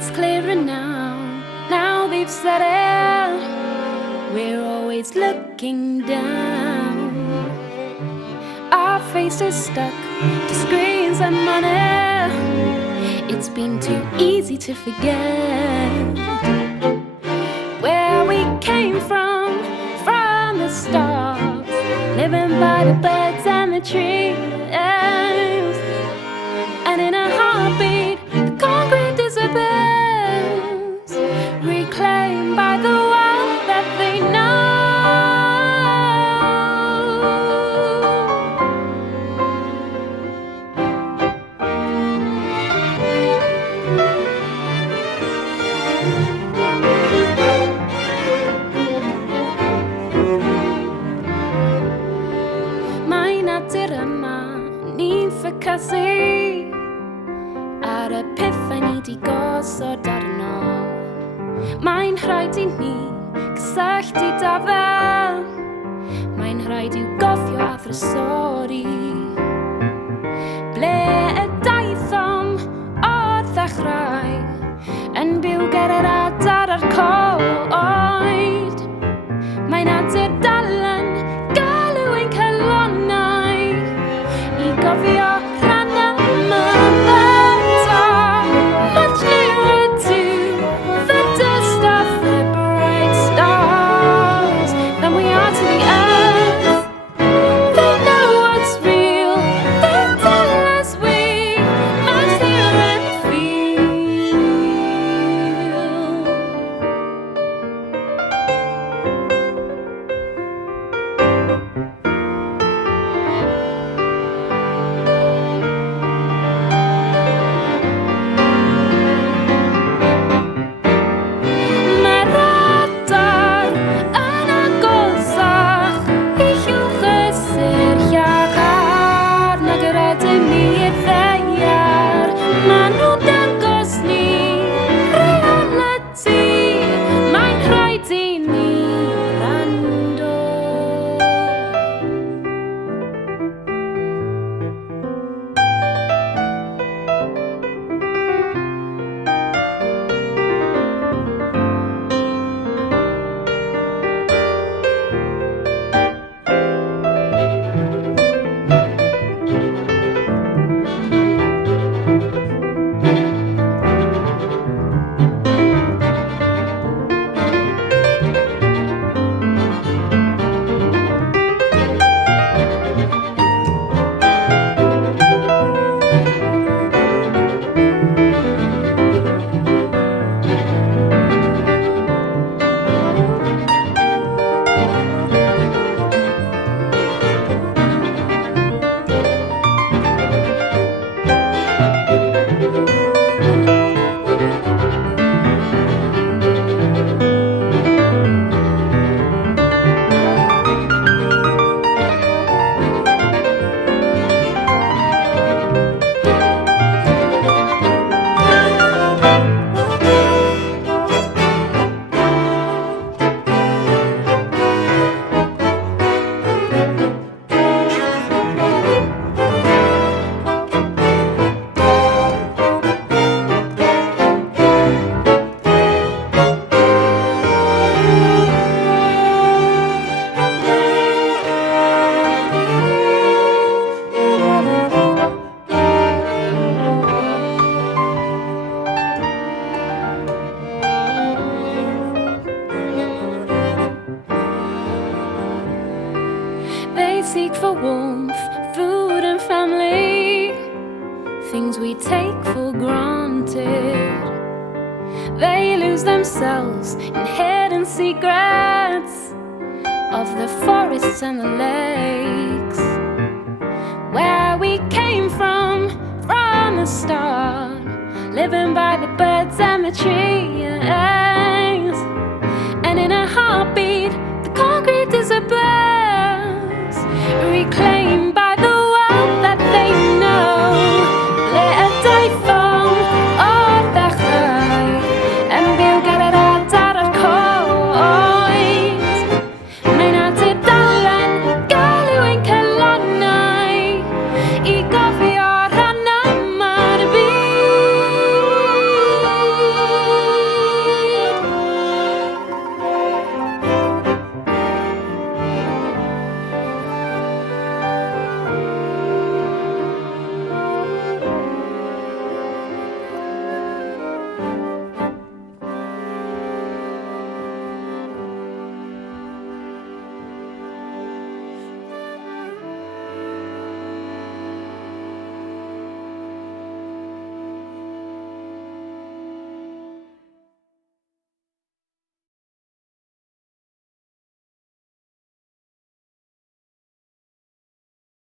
it's clearer now. Now they've said it. We're always looking down. Our faces stuck to screens and money. It's been too easy to forget where we came from the start. Living by the birds and the trees. And in a heartbeat, the concrete disappears, reclaimed by the world that they know. Mae'n natur yma, ni'n ffocysu ar y pethau ni 'di gosod arno. Mae'n rhaid I ni gysylltu 'da fe. Mae'n rhaid i'w gofio a thrysori ble y daethom o'r ddechrau yn byw ger yr adar a'r coed. Mae'n natur dal yn galw ein calonnau I gofio rhan yma eto. Much nearer to the dust of the bright stars than we are to the earth. They know what's real. They tell us we must hear and feel. Mae'r adar yn agosach I llwchysur llachar nag yr ydym ni i'r ddaear. Maen nhw'n dangos ni reality. Mae'n rhaid I ni rando. They seek for warmth, food and family, things we take for granted. They lose themselves in hidden secrets of the forests and the lakes, where we came from the start, living by the birds and the trees.